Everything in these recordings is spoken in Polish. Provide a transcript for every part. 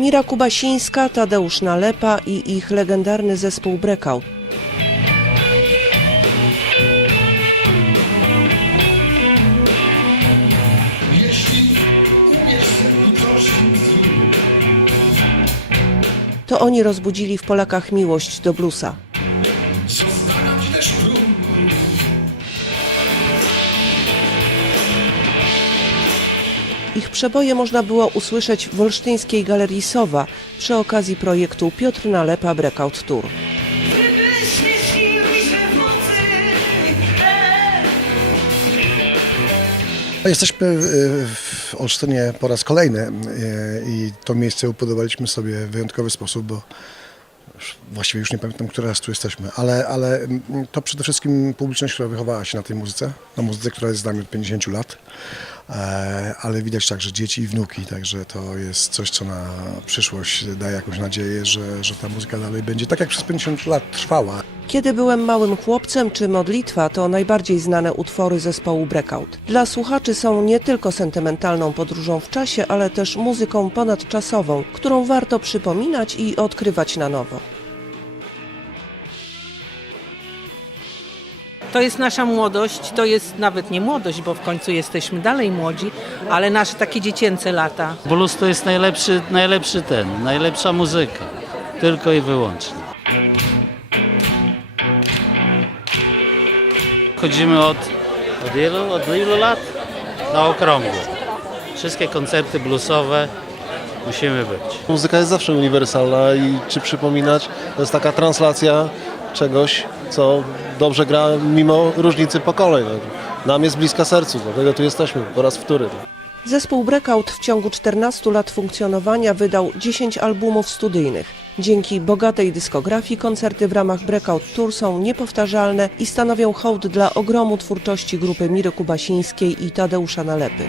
Mira Kubasińska, Tadeusz Nalepa i ich legendarny zespół litości To oni rozbudzili w Polakach miłość do bluesa. Ich przeboje można było usłyszeć w Olsztyńskiej Galerii Sowa przy okazji projektu Piotr Nalepa Breakout Tour. E, Jesteśmy w Olsztynie po raz kolejny e, i to miejsce upodobaliśmy sobie w wyjątkowy sposób, bo właściwie już nie pamiętam, który raz tu jesteśmy, ale, ale mm, to przede wszystkim publiczność, która wychowała się na tej muzyce, na muzyce, która jest z nami od 50 lat, E, ale widać także dzieci i wnuki, także to jest coś, co na przyszłość daje jakąś nadzieję, że, że ta muzyka dalej będzie tak jak przez 50 lat trwała. Kiedy byłem małym chłopcem czy modlitwa to najbardziej znane utwory zespołu Breakout. Dla słuchaczy są nie tylko sentymentalną podróżą w czasie, ale też muzyką ponadczasową, którą warto przypominać i odkrywać na nowo. To jest nasza młodość, to jest nawet nie młodość, bo w końcu jesteśmy dalej młodzi, ale nasze takie dziecięce lata. Blues to jest najlepszy, najlepszy ten, najlepsza muzyka. Tylko i wyłącznie. Chodzimy od, od ilu? Od ilu lat? Na okrągło. Wszystkie koncerty bluesowe musimy być. Muzyka jest zawsze uniwersalna i czy przypominać, to jest taka translacja czegoś, co dobrze gra mimo różnicy pokoleń. Nam jest bliska sercu, dlatego tu jesteśmy po raz wtóry. Zespół Breakout w ciągu 14 lat funkcjonowania wydał 10 albumów studyjnych. Dzięki bogatej dyskografii koncerty w ramach Breakout Tour są niepowtarzalne i stanowią hołd dla ogromu twórczości grupy Miry Kubasińskiej i Tadeusza Nalepy.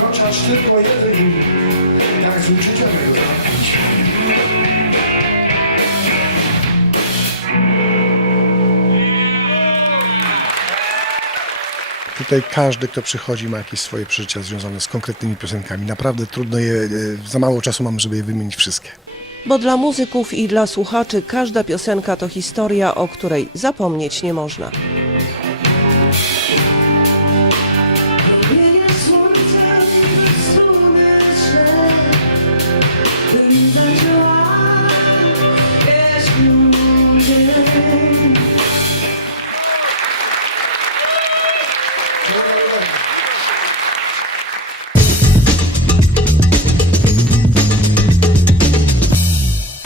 Chociaż tylko jeden, jak z uczucia tego trafić. Tutaj każdy, kto przychodzi, ma jakieś swoje przeżycia związane z konkretnymi piosenkami. Naprawdę trudno je, e, za mało czasu mam, żeby je wymienić wszystkie. Bo dla muzyków i dla słuchaczy każda piosenka to historia, o której zapomnieć nie można.